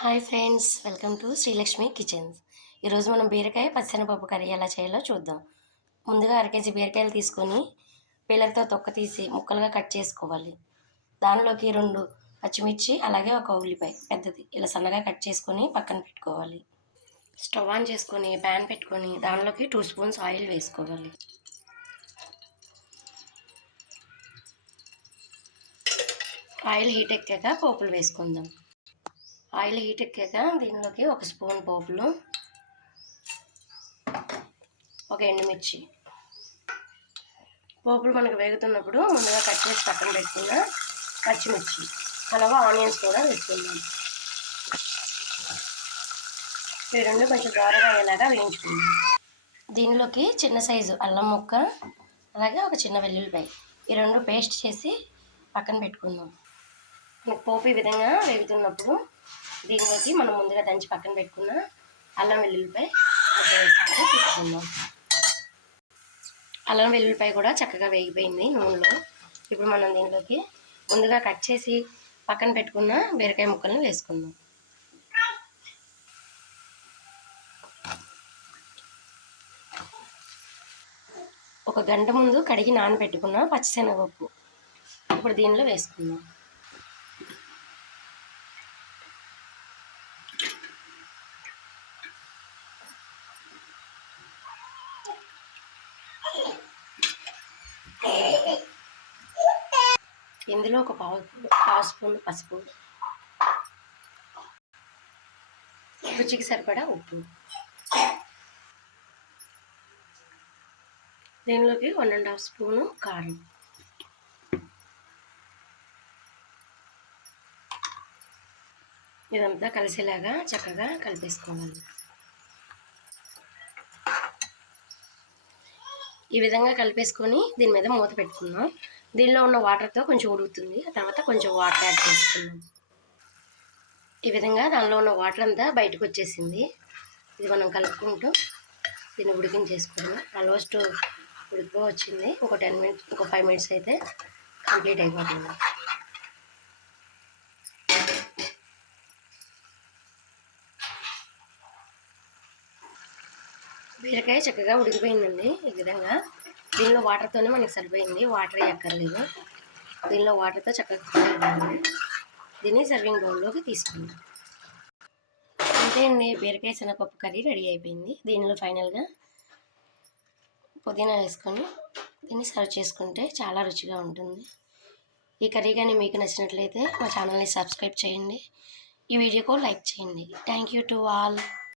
Hi friends, welcome to Srilakshmi kitchens. ఈరోజు మనం బీరకాయ పచ్చెనపప్పు కర్రీ ఎలా చేయాలో చూద్దాం. ముందుగా అరకేజీ బీరకాయలు తీసుకొని పీలర్తో తొక్క తీసి ముక్కలుగా కట్ చేసుకోవాలి. దానిలోకి 2 పచ్చిమిర్చి అలాగే ఒక ఉల్లిపాయ పెద్దది ఇలా సన్నగా కట్ చేసుకొని పక్కన పెట్టుకోవాలి. స్టవ్ ఆన్ చేసుకొని ప్యాన్ పెట్టుకొని దానిలోకి 2 స్పూన్స్ ఆయిల్ వేసుకోవాలి. ఆయిల్ హీట్ ఎక్కాక పోపులు వేసుకుందాం. ఆయిల్ హీట్ ఎక్కాక దీనిలోకి 1 స్పూన్ పోపులు, 1 ఎండుమిర్చి. పోపులు మనకు వేగుతున్నప్పుడు ముందుగా కట్ చేసి పక్కన పెట్టుకున్న పచ్చిమిర్చి అలాగే ఆనియన్స్ కూడా వేసుకుందాం. ఈ 2 కొంచెం దోరగా అయ్యేలాగా వేయించుకుందాం. దీనిలోకి చిన్న సైజు అల్లం ముక్క అలాగే ఒక చిన్న వెల్లుల్లిపాయ ఈ 2 పేస్ట్ చేసి పక్కన పెట్టుకుందాం. మనకు పోపు ఈ విధంగా వేగుతున్నప్పుడు దీనిలోకి మనం ముందుగా దంచి పక్కన పెట్టుకున్న అల్లం వెల్లుల్లిపాయ వేసుకొని తీసుకుందాం. అల్లం వెల్లుల్లిపాయ కూడా చక్కగా వేగిపోయింది నూనెలో. ఇప్పుడు మనం దీనిలోకి ముందుగా కట్ చేసి పక్కన పెట్టుకున్న బీరకాయ ముక్కలను వేసుకుందాం. ఒక గంట ముందు కడిగి నానబెట్టుకున్న పచ్చిశనగపప్పు ఇప్పుడు దీనిలో వేసుకుందాం. ఇందులో ఒక పావు స్పూన్ పసుపు, రుచికి సరిపడా ఉప్పు, దీనిలోకి 1½ స్పూను కారం, ఇదంతా కలిసేలాగా చక్కగా కలిపేసుకోవాలి. ఈ విధంగా కలిపేసుకొని దీని మీద మూత పెట్టుకుందాం. దీనిలో ఉన్న వాటర్తో కొంచెం ఉడుకుతుంది, ఆ తర్వాత కొంచెం వాటర్ యాడ్ చేసుకుందాం. ఈ విధంగా దానిలో ఉన్న వాటర్ అంతా బయటకు వచ్చేసింది. ఇది మనం కలుపుకుంటూ దీన్ని ఉడికించేసుకోవడం. ఆల్మోస్ట్ ఉడికిపో వచ్చింది. ఒక 10 మినిట్స్, ఒక 5 మినిట్స్ అయితే కంప్లీట్ అయిపోతుంది. బీరకాయ చక్కగా ఉడికిపోయిందండి. ఈ విధంగా దీనిలో వాటర్తోనే మనకి సరిపోయింది, వాటర్ ఎక్కర్లేదు. దీనిలో వాటర్తో చక్కగా దీన్ని సర్వింగ్ బౌల్లోకి తీసుకుందాం. అంతే అండి, బీరకాయ శనగపప్పు కర్రీ రెడీ అయిపోయింది. దీనిలో ఫైనల్గా పుదీనా వేసుకొని దీన్ని సర్వ్ చేసుకుంటే చాలా రుచిగా ఉంటుంది. ఈ కర్రీ కానీ మీకు నచ్చినట్లయితే మా ఛానల్ని సబ్స్క్రైబ్ చేయండి, ఈ వీడియోకు లైక్ చేయండి. Thank you to all.